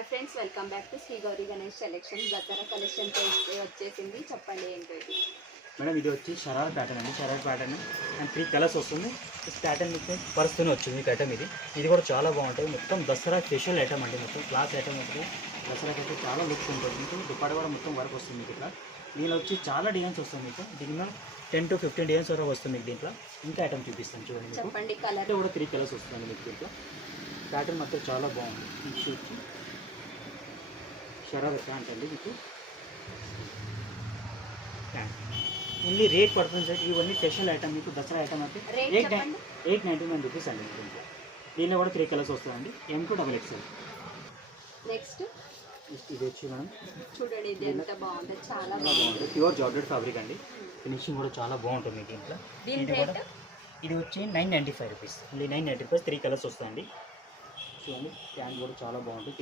Hi friends, welcome back to Shri Gauri Ganesh selection. Dasara collection వచ్చేసింది. చెప్పండి ఏంటో ఇది. మేడం ఇది వచ్చి షరారా ప్యాటర్న్ అండి. షరారా ప్యాటర్న్ అండ్ 3 కలర్స్ వస్తుంది. ఈ ప్యాటర్న్ మీకు పరుస్తూనే వచ్చింది మీకు ఐటమ్ ఇది కూడా చాలా బాగుంటుంది. మొత్తం దసరా స్పెషల్ ఐటమ్ అండి. మొత్తం క్లాస్ ఐటమ్ ఉంటుంది. దసరాకి అయితే చాలా లుక్స్ ఉంటుంది. మీకు దుప్పటి కూడా మొత్తం వర్క్ వస్తుంది మీకు ఇట్లా. దీనిలో వచ్చి చాలా డిజైన్స్ వస్తుంది మీకు. దీనిలో 10 to 15 డిజైన్స్ వరకు వస్తుంది మీకు. దీంట్లో ఇంకా ఐటమ్ చూపిస్తాను చూడండి. చెప్పండి. కలర్ కూడా 3 కలర్స్ వస్తుంది మీకు. దీంట్లో ప్యాటర్న్ మాత్రం చాలా బాగుంది. ఇది వచ్చి షరారా ప్యాంట్ అండి. మీకు ప్యాంట్ ఓన్లీ రేట్ పడుతుంది సార్. ఇవన్నీ స్పెషల్ ఐటమ్ మీకు దసరా ఐటమ్ అయితే 899 రూపీస్ అండి. దీనిలో కూడా 3 కలర్స్ వస్తాయండి. M2 XXL. నెక్స్ట్ ఇది వచ్చి మనం చూడండి, ఇది ఎంత బాగుంది. చాలా బాగుంది. ప్యూర్ జార్జెట్ ఫ్యాబ్రిక్ అండి. ఫినిషింగ్ కూడా చాలా బాగుంటుంది మీకు ఇంట్లో. ఇది వచ్చి 995 రూపీస్. ఓన్లీ 995. 3 కలర్స్ వస్తాయండి. చూడండి ప్యాంట్ కూడా చాలా బాగుంటుంది.